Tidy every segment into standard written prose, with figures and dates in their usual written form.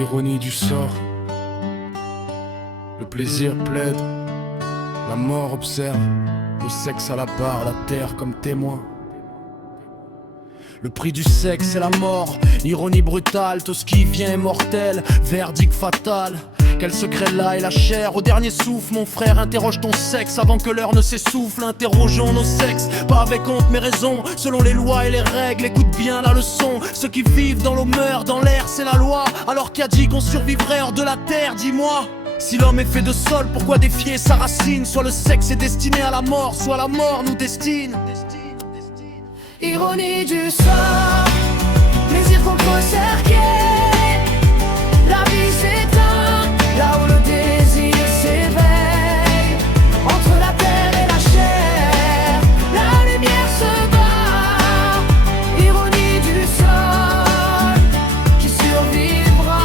Ironie du sort. Le plaisir plaide, la mort observe. Le sexe à la barre, la terre comme témoin. Le prix du sexe c'est la mort, ironie brutale, tout ce qui vient est mortel, verdict fatal. Quel secret là est la chair, au dernier souffle mon frère, interroge ton sexe avant que l'heure ne s'essouffle. Interrogeons nos sexes, pas avec honte mais raison, selon les lois et les règles, écoute bien la leçon. Ceux qui vivent dans l'eau meurent, dans l'air c'est la loi. Alors qui a dit qu'on survivrait hors de la terre, dis-moi. Si l'homme est fait de sol, pourquoi défier sa racine? Soit le sexe est destiné à la mort, soit la mort nous destine. Ironie du sort, plaisir contre cerqué. La vie s'éteint, là où le désir s'éveille. Entre la terre et la chair, la lumière se bat. Ironie du sol, qui survivra?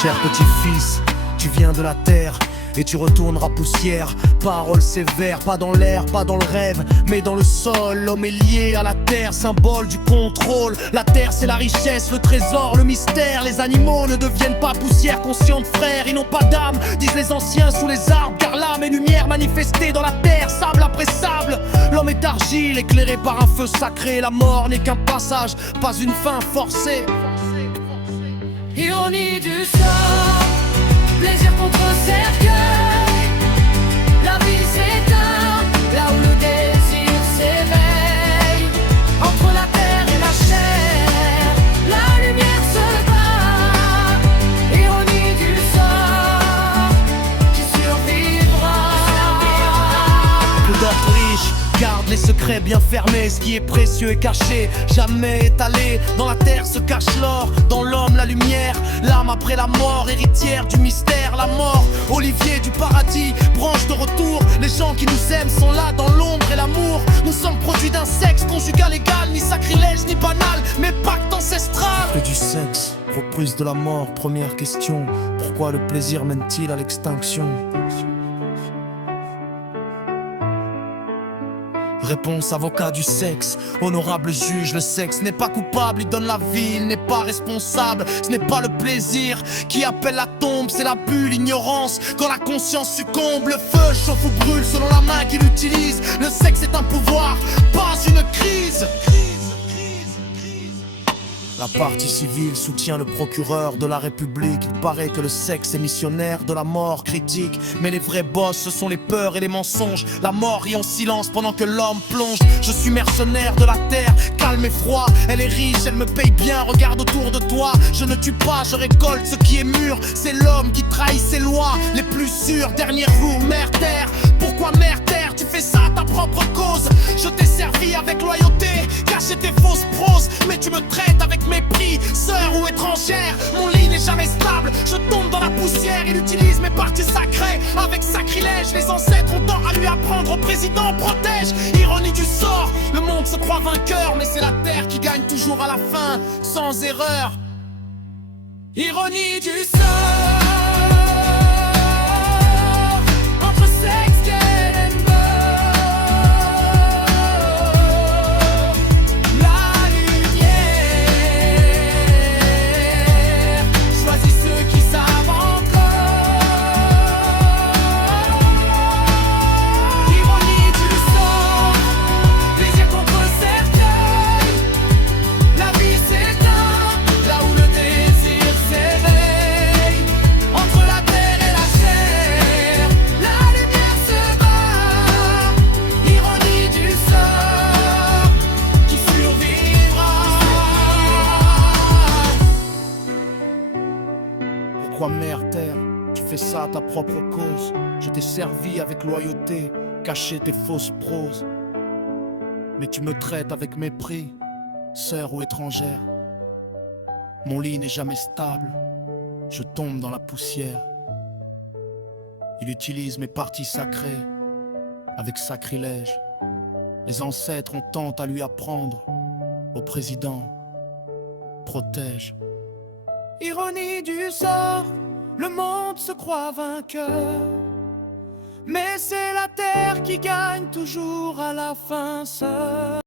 Cher petit-fils, tu viens de la terre et tu retourneras poussière. Paroles sévères, pas dans l'air, pas dans le rêve, mais dans le sol. L'homme est lié à la terre, symbole du contrôle. La terre c'est la richesse, le trésor, le mystère. Les animaux ne deviennent pas poussière, conscients de frères. Ils n'ont pas d'âme, disent les anciens sous les arbres. Car l'âme et lumière manifestée dans la terre, sable après sable. L'homme est argile, éclairé par un feu sacré. La mort n'est qu'un passage, pas une fin forcée. Ironie du sort, plaisir contre cercueil. La vie s'éteint, là où le désir s'éveille. Entre la terre et la chair, la lumière se bat. Ironie du sort, qui survivra? Peu d'ordre riche, garde les secrets bien fermés. Ce qui est précieux est caché, jamais étalé. Dans la terre se cache l'or, dans l'homme la lumière. L'âme après la mort, héritière du mystère. La mort, olivier du paradis, branche de retour. Les gens qui nous aiment sont là dans l'ombre et l'amour. Nous sommes produits d'un sexe conjugal égal, ni sacrilège ni banal, mais pacte ancestral. Que du sexe, reprise de la mort, première question. Pourquoi le plaisir mène-t-il à l'extinction? Réponse avocat du sexe, honorable juge, le sexe n'est pas coupable, il donne la vie, il n'est pas responsable. Ce n'est pas le plaisir qui appelle la tombe, c'est l'abus, l'ignorance. Quand la conscience succombe, le feu chauffe ou brûle selon la main qui l'utilise. Le sexe est un pouvoir, pas une crise. La partie civile soutient le procureur de la République. Il paraît que le sexe est missionnaire de la mort critique. Mais les vrais boss, ce sont les peurs et les mensonges. La mort rit en silence pendant que l'homme plonge. Je suis mercenaire de la terre, calme et froid. Elle est riche, elle me paye bien, regarde autour de toi. Je ne tue pas, je récolte ce qui est mûr. C'est l'homme qui trahit ses lois les plus sûres. Derrière vous, mère terre. Pourquoi mère terre, tu fais ça à ta propre cause? Je t'ai servi avec loyauté, caché tes fausses proses. Mais tu me traites avec mépris, sœur ou étrangère. Mon lit n'est jamais stable, je tombe dans la poussière. Il utilise mes parties sacrées avec sacrilège. Les ancêtres ont tant à lui apprendre, au président protège. Ironie du sort, le monde se croit vainqueur, mais c'est la terre qui gagne toujours à la fin, sans erreur. Ironie du sort. Pourquoi mère terre, tu fais ça à ta propre cause? Je t'ai servi avec loyauté, caché tes fausses proses. Mais tu me traites avec mépris, sœur ou étrangère. Mon lit n'est jamais stable, je tombe dans la poussière. Il utilise mes parties sacrées avec sacrilège. Les ancêtres ont tant à lui apprendre, au président protège. Ironie du sort, le monde se croit vainqueur. Mais c'est la terre qui gagne toujours à la fin seule.